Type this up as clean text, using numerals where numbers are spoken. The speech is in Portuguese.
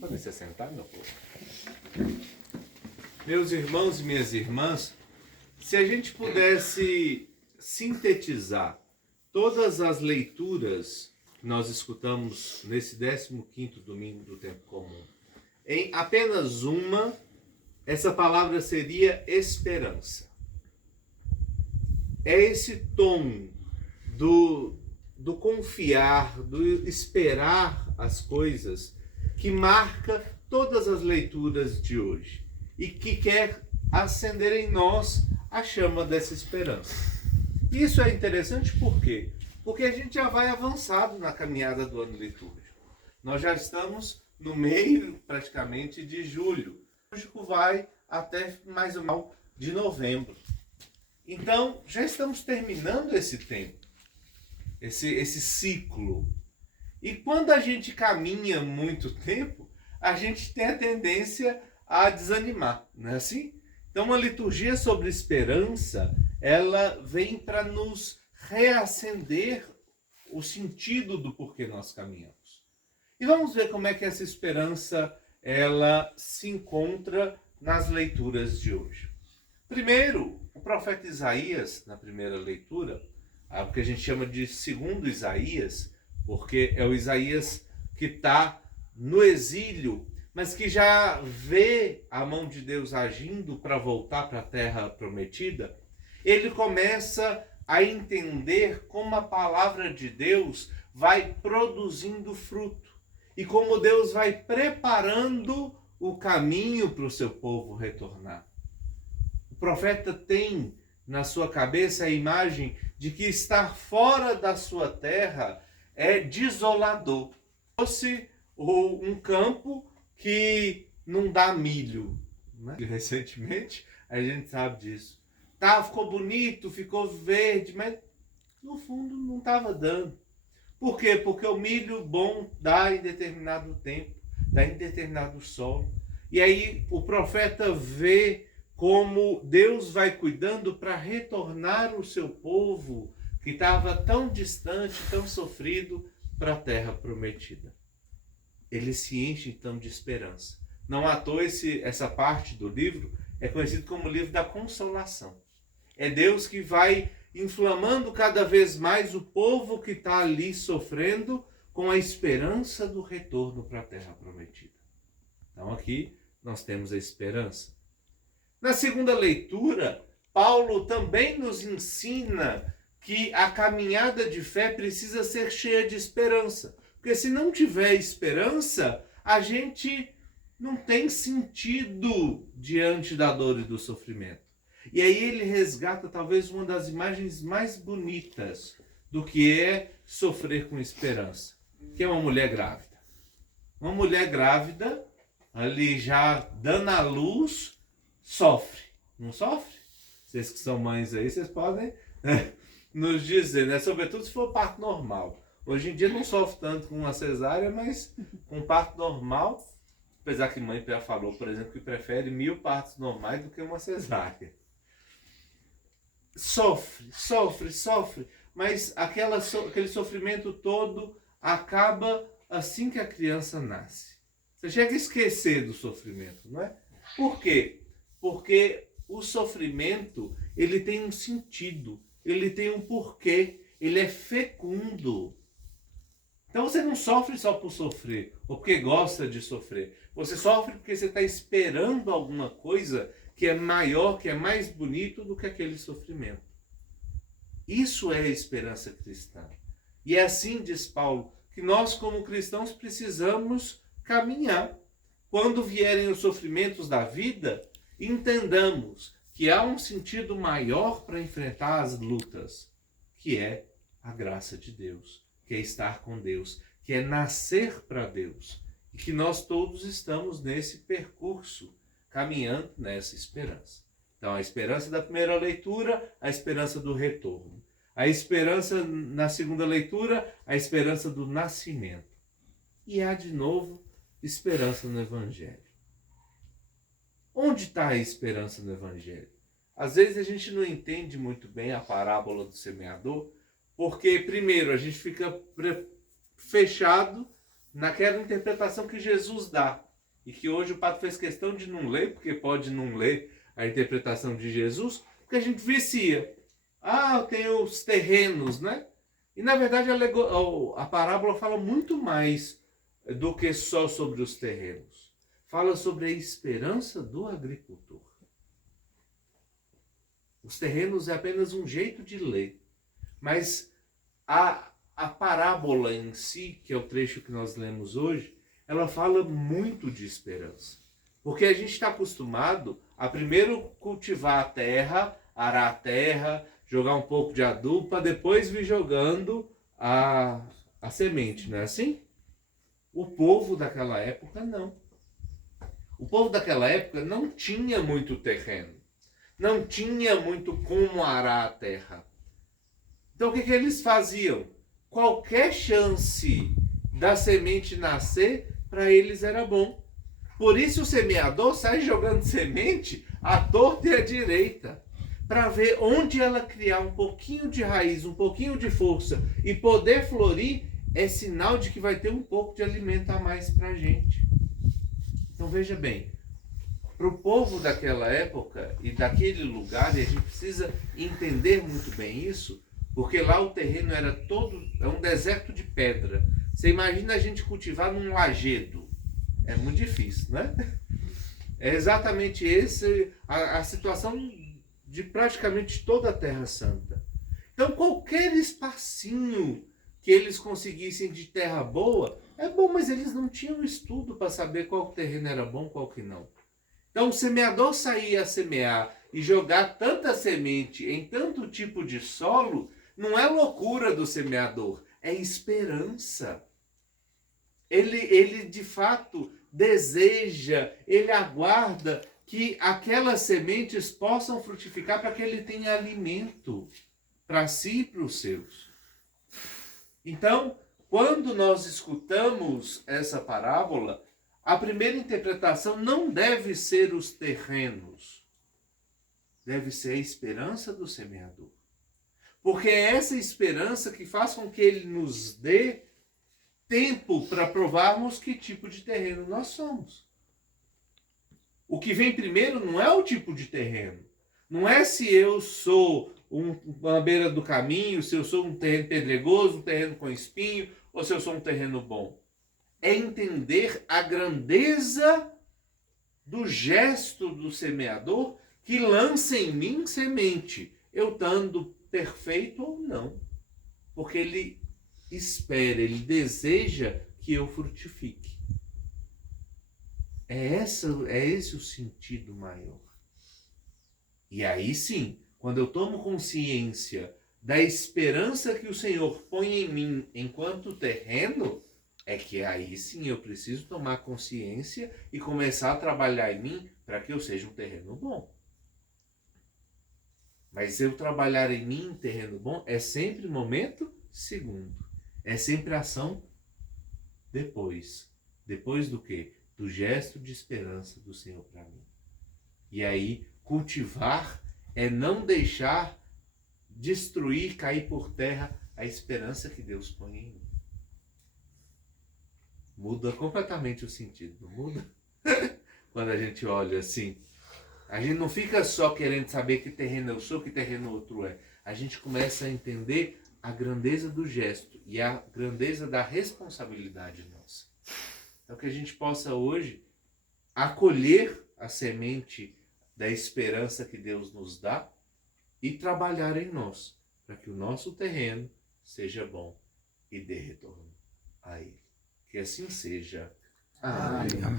Podem se sentar, meu povo. Meus irmãos e minhas irmãs, se a gente pudesse sintetizar todas as leituras que nós escutamos nesse 15º domingo do tempo comum em apenas uma, essa palavra seria esperança. É esse tom do confiar, do esperar as coisas que marca todas as leituras de hoje e que quer acender em nós a chama dessa esperança. Isso é interessante por quê? Porque a gente já vai avançado na caminhada do ano litúrgico. Nós já estamos no meio, praticamente, de julho. O litúrgico vai até mais ou menos de novembro. Então, já estamos terminando esse tempo, esse ciclo. E quando a gente caminha muito tempo, a gente tem a tendência a desanimar, não é assim? Então, uma liturgia sobre esperança, ela vem para nos reacender o sentido do porquê nós caminhamos. E vamos ver como é que essa esperança ela se encontra nas leituras de hoje. Primeiro, o profeta Isaías, na primeira leitura, o que a gente chama de segundo Isaías, porque é o Isaías que está no exílio, mas que já vê a mão de Deus agindo para voltar para a terra prometida, ele começa a entender como a palavra de Deus vai produzindo fruto e como Deus vai preparando o caminho para o seu povo retornar. O profeta tem na sua cabeça a imagem de que estar fora da sua terra é desolador. Fosse um campo que não dá milho, né? Recentemente a gente sabe disso. Ficou bonito, ficou verde, mas no fundo não estava dando. Por quê? Porque o milho bom dá em determinado tempo, dá em determinado solo. E aí o profeta vê como Deus vai cuidando para retornar o seu povo que estava tão distante, tão sofrido, para a terra prometida. Ele se enche então de esperança. Não à toa essa parte do livro é conhecido como o livro da consolação. É Deus que vai inflamando cada vez mais o povo que está ali sofrendo com a esperança do retorno para a terra prometida. Então aqui nós temos a esperança. Na segunda leitura, Paulo também nos ensina que a caminhada de fé precisa ser cheia de esperança. Porque se não tiver esperança, a gente não tem sentido diante da dor e do sofrimento. E aí ele resgata talvez uma das imagens mais bonitas do que é sofrer com esperança, que é uma mulher grávida. Uma mulher grávida, ali já dando à luz, sofre. Não sofre? Vocês que são mães aí, vocês podem nos dizer, né? Sobretudo se for parto normal. Hoje em dia não sofre tanto com uma cesárea, mas com parto normal, apesar que mãe já falou, por exemplo, que prefere 1000 partos normais do que uma cesárea. Sofre, mas aquele sofrimento todo acaba assim que a criança nasce. Você chega a esquecer do sofrimento, não é? Por quê? Porque o sofrimento, ele tem um sentido, ele tem um porquê, ele é fecundo. Então você não sofre só por sofrer, ou porque gosta de sofrer. Você sofre porque você está esperando alguma coisa que é maior, que é mais bonito do que aquele sofrimento. Isso é a esperança cristã. E é assim, diz Paulo, que nós como cristãos precisamos caminhar. Quando vierem os sofrimentos da vida, entendamos que há um sentido maior para enfrentar as lutas, que é a graça de Deus, que é estar com Deus, que é nascer para Deus. E que nós todos estamos nesse percurso, caminhando nessa esperança. Então, a esperança da primeira leitura, a esperança do retorno. A esperança na segunda leitura, a esperança do nascimento. E há, de novo, esperança no Evangelho. Onde está a esperança no Evangelho? Às vezes a gente não entende muito bem a parábola do semeador, porque, primeiro, a gente fica fechado naquela interpretação que Jesus dá. E que hoje o padre fez questão de não ler, porque pode não ler a interpretação de Jesus, porque a gente vicia. Tem os terrenos, né? E na verdade a parábola fala muito mais do que só sobre os terrenos. Fala sobre a esperança do agricultor. Os terrenos é apenas um jeito de ler. Mas a parábola em si, que é o trecho que nós lemos hoje, ela fala muito de esperança. Porque a gente está acostumado a primeiro cultivar a terra, arar a terra, jogar um pouco de adubo, para depois vir jogando a semente, não é assim? O povo daquela época não. O povo daquela época não tinha muito terreno. Não tinha muito como arar a terra. Então o que eles faziam? Qualquer chance da semente nascer, para eles era bom. Por isso o semeador sai jogando semente à torta e à direita, para ver onde ela criar um pouquinho de raiz, um pouquinho de força e poder florir, é sinal de que vai ter um pouco de alimento a mais para a gente. Então veja bem, para o povo daquela época e daquele lugar, e a gente precisa entender muito bem isso, porque lá o terreno era todo, é um deserto de pedra. Você imagina a gente cultivar num lajedo. É muito difícil, né? É exatamente esse a situação de praticamente toda a Terra Santa. Então qualquer espacinho que eles conseguissem de terra boa, é bom, mas eles não tinham estudo para saber qual terreno era bom, qual que não. Então o semeador saía a semear e jogar tanta semente em tanto tipo de solo, não é loucura do semeador, é esperança. Ele de fato deseja, ele aguarda que aquelas sementes possam frutificar para que ele tenha alimento para si e para os seus. Então, quando nós escutamos essa parábola, a primeira interpretação não deve ser os terrenos, deve ser a esperança do semeador. Porque é essa esperança que faz com que ele nos dê tempo para provarmos que tipo de terreno nós somos. O que vem primeiro não é o tipo de terreno. Não é se eu sou uma beira do caminho, se eu sou um terreno pedregoso, um terreno com espinho, ou se eu sou um terreno bom. É entender a grandeza do gesto do semeador que lança em mim semente, eu estando perfeito ou não. Porque ele espera, ele deseja que eu frutifique. É esse o sentido maior. E aí sim, quando eu tomo consciência da esperança que o Senhor põe em mim enquanto terreno, é que aí sim eu preciso tomar consciência e começar a trabalhar em mim para que eu seja um terreno bom. Mas eu trabalhar em mim em terreno bom é sempre momento segundo. É sempre ação depois. Depois do quê? Do gesto de esperança do Senhor para mim. E aí, cultivar é não deixar destruir, cair por terra a esperança que Deus põe em mim. Muda completamente o sentido, não muda? Quando a gente olha assim. A gente não fica só querendo saber que terreno eu sou, que terreno outro é. A gente começa a entender a grandeza do gesto e a grandeza da responsabilidade nossa. Então que a gente possa hoje acolher a semente da esperança que Deus nos dá e trabalhar em nós, para que o nosso terreno seja bom e dê retorno a Ele. Que assim seja. Amém.